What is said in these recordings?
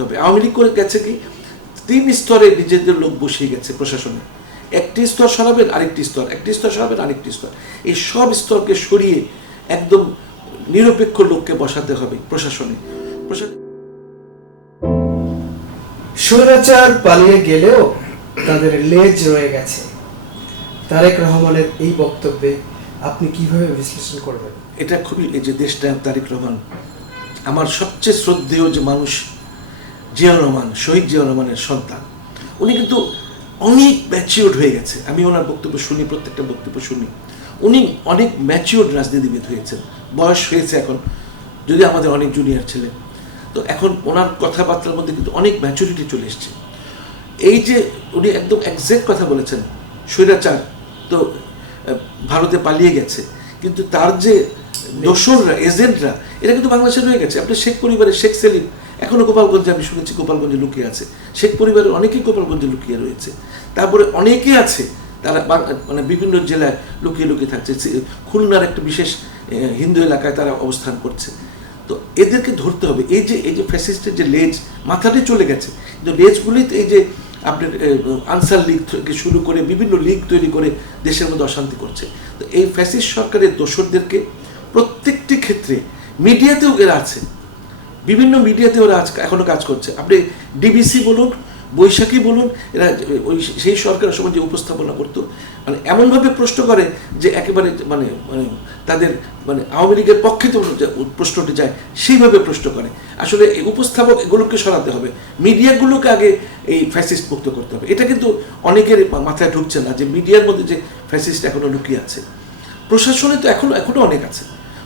তবে আওয়ামী লীগ করে গেছে কি 3 স্তরে নিজেদের লোক বসিয়ে গেছে প্রশাসনে। একটি স্তর সরাবেন, আরেকটি স্তর, একটি স্তর সরাবেন, আরেকটি স্তর। এই সব স্তরকে সরিয়ে একদম নিরপেক্ষ লোককে বসাতে হবে প্রশাসনে। স্বৈরাচার পালিয়ে গেলেও তাদের লেজ রয়ে গেছে। তারেক রহমানের এই বক্তব্যে আপনি কিভাবে বিশ্লেষণ করবেন? এটা খুবই, এই যে দেশনায়ক তারেক রহমান, আমার সবচেয়ে শ্রদ্ধেয় যে মানুষ জিয়াউর রহমান, শহীদ জিয়াউর রহমানের সন্তান, উনি কিন্তু অনেক ম্যাচিওর্ড হয়ে গেছে। আমি ওনার বক্তব্য শুনি, প্রত্যেকটা বক্তব্য শুনি। উনি অনেক ম্যাচিওর্ড রাজনীতিবিদ হয়েছেন, বয়স হয়েছে এখন, যদি আমাদের অনেক জুনিয়র ছিলেন। তো এখন ওনার কথাবার্তার মধ্যে কিন্তু অনেক ম্যাচুরিটি চলে এসছে। এই যে উনি একদম একজ্যাক্ট কথা বলেছেন, স্বৈরাচার তো ভারতে পালিয়ে গেছে, কিন্তু তার যে দোসররা, এজেন্টরা, এরা কিন্তু বাংলাদেশে রয়ে গেছে। আপনি শেখ পরিবারের শেখ সেলিম এখনো গোপালগঞ্জে, আমি শুনেছি গোপালগঞ্জে লুকিয়ে আছে। শেখ পরিবারের অনেকেই গোপালগঞ্জে লুকিয়ে রয়েছে। তারপরে অনেকে আছে তারা মানে বিভিন্ন জেলায় লুকিয়ে লুকিয়ে থাকছে। খুলনার একটা বিশেষ হিন্দু এলাকায় তারা অবস্থান করছে। তো এদেরকে ধরতে হবে। এই যে ফ্যাসিস্টের যে লেজ মাথাতে চলে গেছে, কিন্তু লেজগুলি এই যে আপনার আনসার লীগ থেকে শুরু করে বিভিন্ন লীগ তৈরি করে দেশের মধ্যে অশান্তি করছে। তো এই ফ্যাসিস্ট সরকারের দোসরদেরকে প্রত্যেকটি ক্ষেত্রে, মিডিয়াতেও এরা আছে, বিভিন্ন মিডিয়াতে ওরা এখনো কাজ করছে। আপনি ডিবিসি বলুন, বৈশাখী বলুন, এরা ওই সেই সরকারের সময় যে উপস্থাপনা করতো, মানে এমনভাবে প্রশ্ন করে যে একেবারে মানে তাদের মানে আওয়ামী লীগের পক্ষে তো প্রশ্নটি যায়, সেইভাবে প্রশ্ন করে। আসলে এই উপস্থাপক এগুলোকে সরাতে হবে, মিডিয়াগুলোকে আগে এই ফ্যাসিস্ট মুক্ত করতে হবে। এটা কিন্তু অনেকের মাথায় ঢুকছে না যে মিডিয়ার মধ্যে যে ফ্যাসিস্ট এখনো লুকিয়ে আছে। প্রশাসনে তো এখনো অনেক আছে,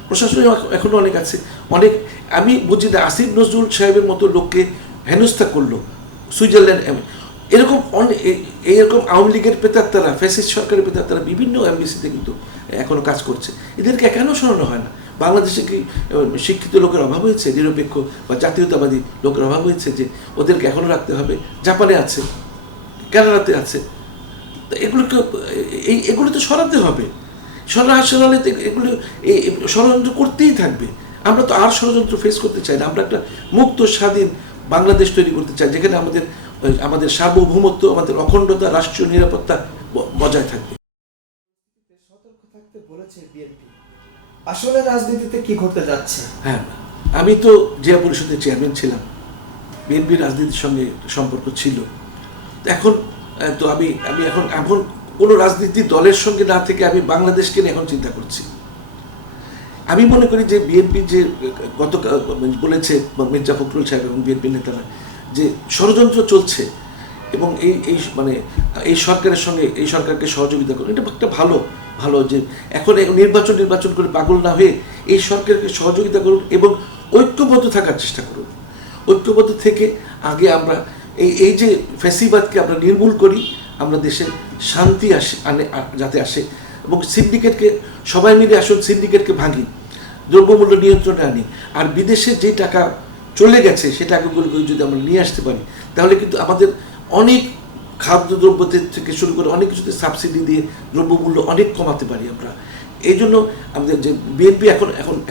প্রশাসনে এখনো অনেক আছে। অনেক আমি বুঝি না, আসিফ নজরুল সাহেবের মতো লোককে হেনস্থা করলো সুইজারল্যান্ড। এরকম এইরকম আওয়ামী লীগের প্রেতাত্মারা, ফ্যাসিস্ট সরকারের প্রেতাত্মারা বিভিন্ন এমবিসিতে কিন্তু এখনো কাজ করছে। এদেরকে কেন সরানো হয় না? বাংলাদেশে কি শিক্ষিত লোকের অভাব হয়েছে, নিরপেক্ষ বা জাতীয়তাবাদী লোকের অভাব হয়েছে যে ওদেরকে এখনো রাখতে হবে? জাপানে আছে, কানাডাতে আছে। তো এগুলো তো সরাতে হবে। সরালে এগুলো ষড়যন্ত্র করতেই থাকবে। আমরা তো আর ষড়যন্ত্র ফেস করতে চাই না। আমরা একটা মুক্ত স্বাধীন বাংলাদেশ তৈরি করতে চাই, যেখানে আমাদের সার্বভৌমত্ব, আমাদের অখণ্ডতা, রাষ্ট্রীয় নিরাপত্তা বজায় থাকবে। সতর্ক থাকতে বলেছে বিএনপি। আসলে রাজনীতিতে কি ঘটতে যাচ্ছে? হ্যাঁ, আমি তো জেলা পরিষদের চেয়ারম্যান ছিলাম, বিএনপির রাজনীতির সঙ্গে সম্পর্ক ছিল। এখন তো আমি এখন কোনো রাজনীতি দলের সঙ্গে না থেকে আমি বাংলাদেশকে নিয়ে এখন চিন্তা করছি। আমি মনে করি যে বিএনপি যে গতকাল বলেছে মির্জা ফখরুল সাহেব এবং বিএনপি নেতারা যে ষড়যন্ত্র চলছে এবং মানে এই সরকারের সঙ্গে এই সরকারকে সহযোগিতা করুন, এটা একটা ভালো যে এখন নির্বাচন করে পাগল না হয়ে এই সরকারকে সহযোগিতা করুন এবং ঐক্যবদ্ধ থাকার চেষ্টা করুন। ঐক্যবদ্ধ থেকে আগে আমরা এই যে ফ্যাসিবাদকে আমরা নির্মূল করি, আমরা দেশে শান্তি যাতে আসে, এবং সিন্ডিকেটকে সবাই মিলে আসুন, সিন্ডিকেটকে ভাঙি, দ্রব্যমূল্য নিয়ন্ত্রণে আনি। আর বিদেশে যে টাকা চলে গেছে সে টাকাগুলোকে যদি আমরা নিয়ে আসতে পারি, তাহলে কিন্তু আমাদের অনেক খাদ্যদ্রব্য থেকে শুরু করে অনেক কিছুতে সাবসিডি দিয়ে দ্রব্যমূল্য অনেক কমাতে পারি আমরা। এই জন্য আমাদের যে বিএনপি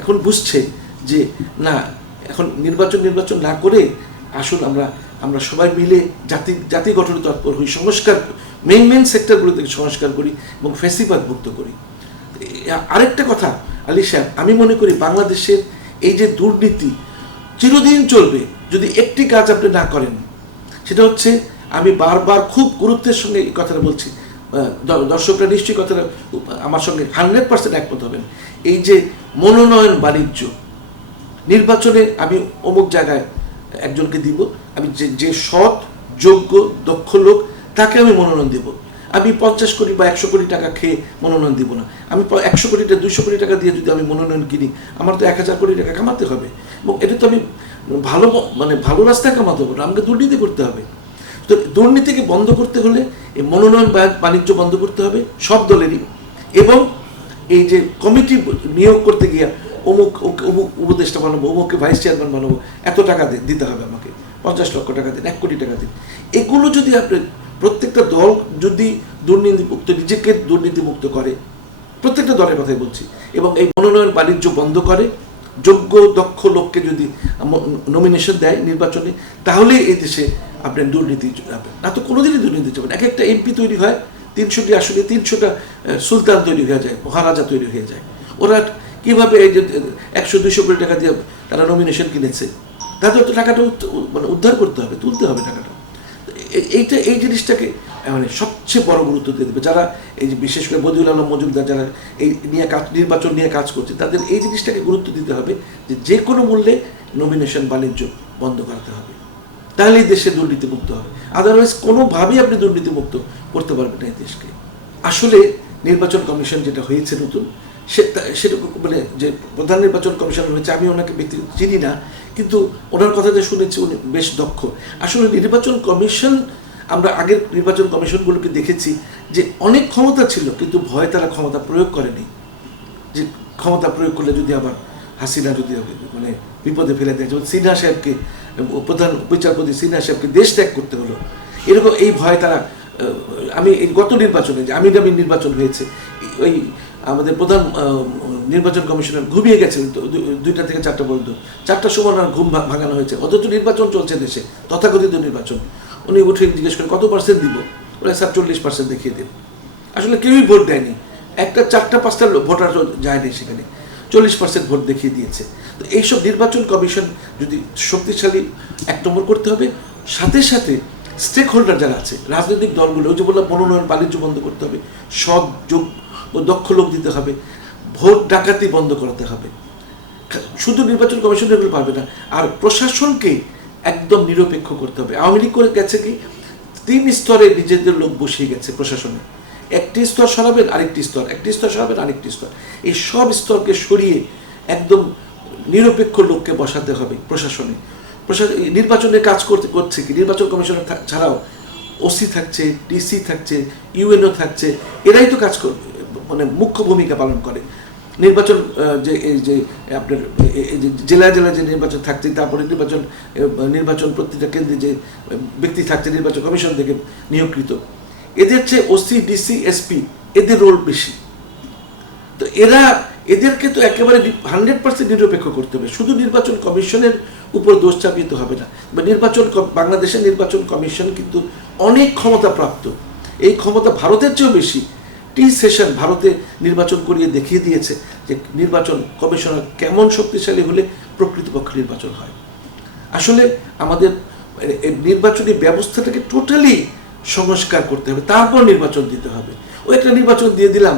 এখন বুঝছে যে না, এখন নির্বাচন না করে আসুন আমরা সবাই মিলে জাতি গঠনের তৎপর হই, সংস্কার মেইন সেক্টরগুলো থেকে সংস্কার করি এবং ফ্যাসিবাদ মুক্ত করি। আরেকটা কথা আলী সাহেব, আমি মনে করি বাংলাদেশের এই যে দুর্নীতি চিরদিন চলবে যদি একটি কাজ আপনি না করেন। সেটা হচ্ছে, আমি বারবার খুব গুরুত্বের সঙ্গে এই কথাটা বলছি, দর্শকরা নিশ্চয়ই কথাটা আমার সঙ্গে 100% একমত হবেন। এই যে মনোনয়ন বাণিজ্য, নির্বাচনে আমি অমুক জায়গায় একজনকে দিব, আমি যে সৎ যোগ্য দক্ষ লোক তাকে আমি মনোনয়ন দেব। আমি 50 কোটি বা 100 কোটি টাকা খেয়ে মনোনয়ন দিব না। আমি 100 কোটি 200 কোটি টাকা দিয়ে যদি আমি মনোনয়ন কিনি, আমার তো 1000 কোটি টাকা কামাতে হবে, এবং এটা তো আমি ভালো রাস্তায় কামাতে হবে না, আমাকে দুর্নীতি করতে হবে। তো দুর্নীতিকে বন্ধ করতে হলে এই মনোনয়ন বাণিজ্য বন্ধ করতে হবে সব দলেরই, এবং এই যে কমিটি নিয়োগ করতে গিয়ে অমুক উপদেষ্টা বানাবো, অমুককে ভাইস চেয়ারম্যান বানাবো, এত টাকা দিতে হবে আমাকে, 50 লক্ষ টাকা দিন, 1 কোটি টাকা দিন। এগুলো যদি আপনি প্রত্যেকটা দল যদি নিজেকে দুর্নীতিমুক্ত করে, প্রত্যেকটা দলের কথাই বলছি, এবং এই মনোনয়ন বাণিজ্য বন্ধ করে, যোগ্য দক্ষ লোককে যদি নমিনেশন দেয় নির্বাচনে, তাহলে এই দেশে আপনার দুর্নীতি যাবে না, তো কোনোদিনই দুর্নীতি যাবে না। এক একটা এমপি তৈরি হয় 300টি আসলে 300টা সুলতান তৈরি হয়ে যায়, মহারাজা তৈরি হয়ে যায়। ওরা কিভাবে এই যে 100-200 কোটি টাকা দিয়ে তারা নমিনেশন কিনেছে, তাদের তো টাকাটা মানে উদ্ধার করতে হবে, তুলতে হবে টাকাটা। এই জিনিসটাকে মানে সবচেয়ে বড় গুরুত্ব দিয়ে দেবে যারা এই যে বিশেষ করে বদিউল আলম মজুমদার যারা এই নিয়ে কাজ, নির্বাচন নিয়ে কাজ করছে, তাদের এই জিনিসটাকে গুরুত্ব দিতে হবে যে যে কোনো মূল্যে নমিনেশন বাণিজ্য বন্ধ করাতে হবে, তাহলেই দেশে দুর্নীতিমুক্ত হবে। আদারওয়াইজ কোনোভাবেই আপনি দুর্নীতিমুক্ত করতে পারবেন না এই দেশকে। আসলে নির্বাচন কমিশন যেটা হয়েছে নতুন, সেটা মানে যে প্রধান নির্বাচন কমিশনার হয়েছে, আমি ওনাকে ব্যক্তিগত চিনি না, কিন্তু ওনার কথা যে শুনেছি উনি বেশ দক্ষ। আসলে নির্বাচন কমিশন, আমরা আগের নির্বাচন কমিশনগুলোকে দেখেছি যে অনেক ক্ষমতা ছিল, কিন্তু ভয়ে তারা ক্ষমতা প্রয়োগ করেনি, যে ক্ষমতা প্রয়োগ করলে যদি আবার হাসিনা যদি মানে বিপদে ফেলে দেয়। যেমন সিনহা সাহেবকে, প্রধান বিচারপতি সিনহা সাহেবকে দেশ ত্যাগ করতে হলো, এরকম এই ভয়ে তারা, আমি এই গত নির্বাচনে যে আমির নির্বাচন হয়েছে, ওই আমাদের প্রধান নির্বাচন কমিশনার ঘুমিয়ে গেছেন 2টা থেকে 4টা পর্যন্ত, 4টার সময় ওনার ঘুম ভাঙানো হয়েছে, অথচ নির্বাচন চলছে দেশে, তথাকথিত নির্বাচন। উনি উঠে জিজ্ঞেস করেন কত % দিব, ওরা স্যার 40% দেখিয়ে দিন। আসলে কেউই ভোট দেয়নি, একটা 4টা-5টা ভোটার যায়নি সেখানে, 40% ভোট দেখিয়ে দিয়েছে। তো এইসব নির্বাচন কমিশন যদি শক্তিশালী 1 নম্বর করতে হবে, সাথে সাথে স্টেক হোল্ডার যারা আছে রাজনৈতিক দলগুলো, ওই যে বললাম মনোনয়ন বাণিজ্য বন্ধ করতে হবে, সৎ যোগ্য ও দক্ষ লোক দিতে হবে, ভোট ডাকাতি বন্ধ করাতে হবে। শুধু নির্বাচন কমিশন এগুলো পারবে না, আর প্রশাসনকে একদম নিরপেক্ষ করতে হবে। আওয়ামী লীগ করে গেছে কি 3 স্তরে নিজেদের লোক বসিয়ে গেছে প্রশাসনে, একটি স্তর সরাবেন আরেকটি স্তর, একটি স্তর সরাবেন আরেকটি স্তর, এই সব স্তরকে সরিয়ে একদম নিরপেক্ষ লোককে বসাতে হবে প্রশাসনে। নির্বাচনে কাজ করছে কি, নির্বাচন কমিশনার ছাড়াও ওসি থাকছে, ডিসি থাকছে, ইউএনও থাকছে, এরাই তো কাজ করবে, মানে মুখ্য ভূমিকা পালন করে। নির্বাচন যে এই যে আপনার জেলায় জেলায় যে নির্বাচন থাকছে, তারপরে নির্বাচন প্রতিটা কেন্দ্রে যে ব্যক্তি থাকছে নির্বাচন কমিশন থেকে নিয়োগকৃত, এদের চেয়ে ওসি ডিসি এসপি এদের রোল বেশি। তো এদেরকে তো একেবারে 100% নিরপেক্ষ করতে হবে। শুধু নির্বাচন কমিশনের উপর দোষ চাপিয়ে হবে না। বাংলাদেশের নির্বাচন কমিশন কিন্তু অনেক ক্ষমতা প্রাপ্ত, এই ক্ষমতা ভারতের চেয়েও বেশি। সেশন ভারতে নির্বাচন করিয়ে দেখিয়ে দিয়েছে যে নির্বাচন কমিশনার কেমন শক্তিশালী হলে প্রকৃতপক্ষে নির্বাচন হয়। আসলে আমাদের নির্বাচনী ব্যবস্থাটাকে টোটালি সংস্কার করতে হবে, তারপর নির্বাচন দিতে হবে। ওই একটা নির্বাচন দিয়ে দিলাম,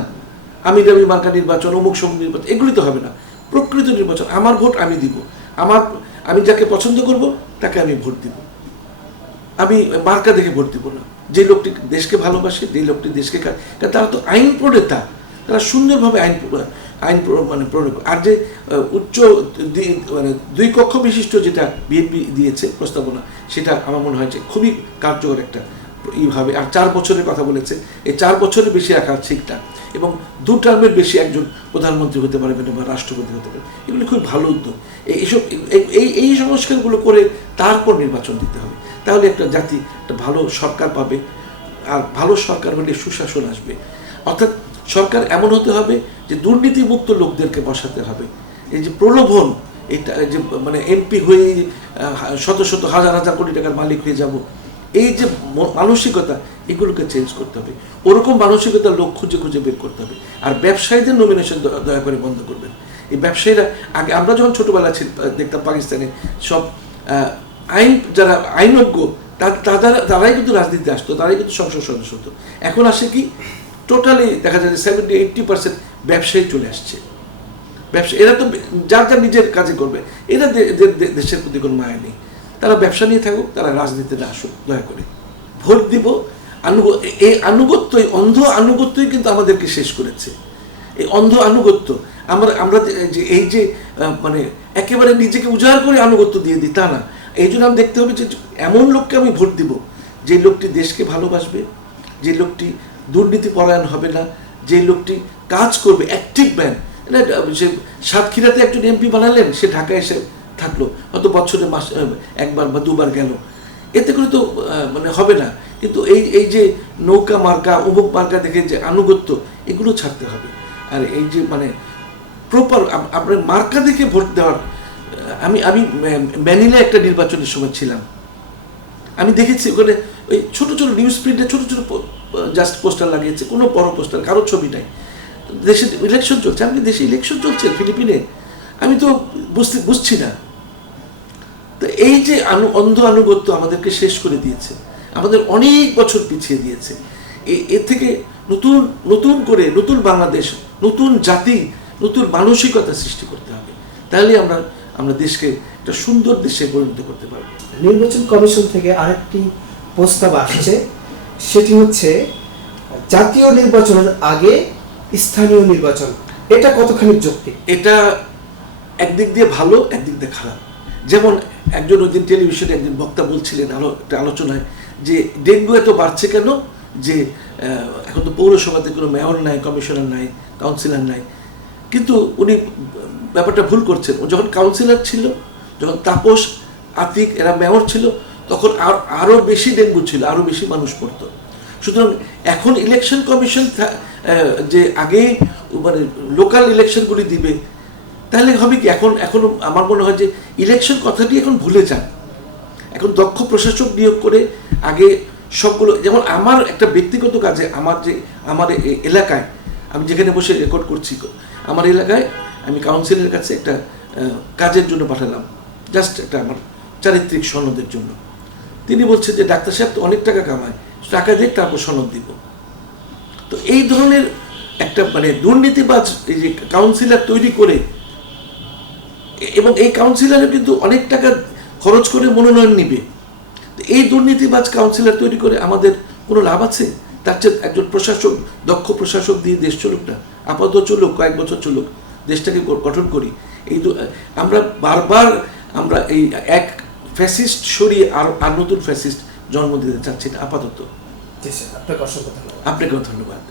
আমি মার্কা নির্বাচন, অমুক সমুক নির্বাচন, এগুলি তো হবে না। প্রকৃত নির্বাচন, আমার ভোট আমি দিব, আমি যাকে পছন্দ করব তাকে আমি ভোট দিব, আমি মার্কা দেখে ভোট দিব না। যে লোকটি দেশকে ভালোবাসে, যে লোকটি দেশকে, তারা তো আইন প্রণেতা, তারা সুন্দরভাবে আইন মানে প্রণয়ন। আর যে উচ্চ মানে 2 কক্ষ বিশিষ্ট যেটা বিএনপি দিয়েছে প্রস্তাবনা, সেটা আমার মনে হয় যে খুবই কার্যকর একটা এইভাবে। আর 4 বছরের কথা বলেছে, এই 4 বছরের বেশি রাখা ঠিক না, এবং 2 টার্মের বেশি একজন প্রধানমন্ত্রী হতে পারবেন বা রাষ্ট্রপতি হতে পারবেন, এগুলি খুব ভালো উদ্যোগ। এই সংস্কারগুলো করে তারপর নির্বাচন দিতে হবে, তাহলে একটা জাতি একটা ভালো সরকার পাবে। আর ভালো সরকার হলে সুশাসন আসবে, অর্থাৎ সরকার এমন হতে হবে যে দুর্নীতিমুক্ত লোকদেরকে বসাতে হবে। এই যে প্রলোভন, এটা যে মানে এমপি হয়ে শত শত হাজার হাজার কোটি টাকার মালিক হয়ে যাব, এই যে মানসিকতা, এগুলোকে চেঞ্জ করতে হবে। ওরকম মানসিকতার লোক খুঁজে খুঁজে বের করতে হবে। আর ব্যবসায়ীদের নমিনেশন দয়া করে বন্ধ করবেন। এই ব্যবসায়ীরা, আগে আমরা যখন ছোটোবেলা দেখতাম পাকিস্তানে সব যারা আইনজ্ঞ, তারাই কিন্তু রাজনীতি আসতো, তারাই কিন্তু সংসদ সদস্য হতো। এখন আসে কি, টোটালি দেখা যায় যে 70-80% ব্যবসায়ী চলে আসছে। এরা তো যার যার নিজের কাজে করবে, এরা দেশের প্রতি কোনো মায়া নেই। তারা ব্যবসা নিয়ে থাকুক, তারা রাজনীতিতে আসুক দয়া করে। ভোট দিব, এই আনুগত্যই, অন্ধ আনুগত্যই কিন্তু আমাদেরকে শেষ করেছে। এই অন্ধ আনুগত্য, আমরা যে এই যে মানে একেবারে নিজেকে উজাড় করে আনুগত্য দিয়ে দিই, তা না। এই জন্য আমি দেখতে হবে যে এমন লোককে আমি ভোট দিব, যে লোকটি দেশকে ভালোবাসবে, যে লোকটি দুর্নীতি পরায়ণ হবে না, যে লোকটি কাজ করবে, অ্যাক্টিভ ম্যান। সে সাতক্ষীরাতে একজন এমপি বানালেন, সে ঢাকায় এসে থাকলো, হয়তো বছরে 1 বার বা 2 বার গেল, এতে করে তো মানে হবে না। কিন্তু এই যে নৌকা মার্কা, অমুক মার্কা দেখে যে আনুগত্য, এগুলো ছাড়তে হবে। আর এই যে মানে প্রপার আপনার মার্কা দেখে ভোট দেওয়ার, আমি আমি ম্যানিলা একটা নির্বাচনের সময় ছিলাম, আমি দেখেছি ওখানে ওই ছোট ছোট নিউজ প্রিন্টে ছোট ছোট জাস্ট পোস্টার লাগিয়েছে, কোনো বড় পোস্টার, কারোর ছবি নাই। দেশে ইলেকশন চলছে, আমি দেশে ইলেকশন চলছে ফিলিপিনে, আমি তো বুঝছি না। তো এই যে অন্ধ আনুগত্য আমাদেরকে শেষ করে দিয়েছে, আমাদের অনেক বছর পিছিয়ে দিয়েছে। এর থেকে নতুন নতুন করে নতুন বাংলাদেশ, নতুন জাতি, নতুন মানসিকতা সৃষ্টি করতে হবে, তাহলে আমরা দেশকে একটা সুন্দর দেশে পরিণত করতে পারবো। নির্বাচন কমিশন থেকে আরেকটি প্রস্তাব আসছে, সেটি হচ্ছে জাতীয় নির্বাচনের আগে স্থানীয় নির্বাচন। এটা কতখানি যৌক্তিক? এটা একদিক দিয়ে ভালো, একদিক দিয়ে খারাপ। যেমন একজন ওই দিন টেলিভিশনে একজন বক্তা বলছিলেন একটা আলোচনায় যে ডেঙ্গু এত বাড়ছে কেন, যে এখন তো পৌরসভাতে কোনো মেয়র নাই, কমিশনার নাই, কাউন্সিলর নাই। কিন্তু উনি ব্যাপারটা ভুল করছেন। ও যখন কাউন্সিলর ছিল, যখন তাপস, আতিক এরা মেয়র ছিল, তখন আরও বেশি ডেঙ্গু ছিল, আরও বেশি মানুষ পড়তো। সুতরাং এখন ইলেকশন কমিশন যে আগে মানে লোকাল ইলেকশনগুলি দিবে, তাহলে হবে কি, এখন আমার মনে হয় যে ইলেকশন কথাটি এখন ভুলে যান। এখন দক্ষ প্রশাসক নিয়োগ করে আগে সবগুলো, যেমন আমার একটা ব্যক্তিগত কাজে আমার এলাকায়, আমি যেখানে বসে রেকর্ড করছি, আমার এলাকায় আমি কাউন্সিলের কাছে একটা কাজের জন্য পাঠালাম, জাস্ট একটা আমার চারিত্রিক সনদের জন্য। তিনি বলছে যে ডাক্তার সাহেব তো অনেক টাকা কামায়, টাকা দিয়ে তারপর সনদ দিব। তো এই ধরনের একটা মানে দুর্নীতিবাজ এই যে কাউন্সিলর তৈরি করে, এবং এই কাউন্সিলরও কিন্তু অনেক টাকা খরচ করে মনোনয়ন নিবে, এই দুর্নীতিবাজ কাউন্সিলর তৈরি করে আমাদের কোনো লাভ আছে? তার চেয়ে একজন প্রশাসক, দক্ষ প্রশাসক দিয়ে দেশ চলুক না, আপাতত চলুক, কয়েক বছর চলুক, দেশটাকে গঠন করি। আমরা বারবার এই এক ফ্যাসিস্ট সরিয়ে আর নতুন ফ্যাসিস্ট জন্ম দিতে চাচ্ছি না আপাতত। আপনাকে অসংখ্য ধন্যবাদ। আপনাকেও ধন্যবাদ।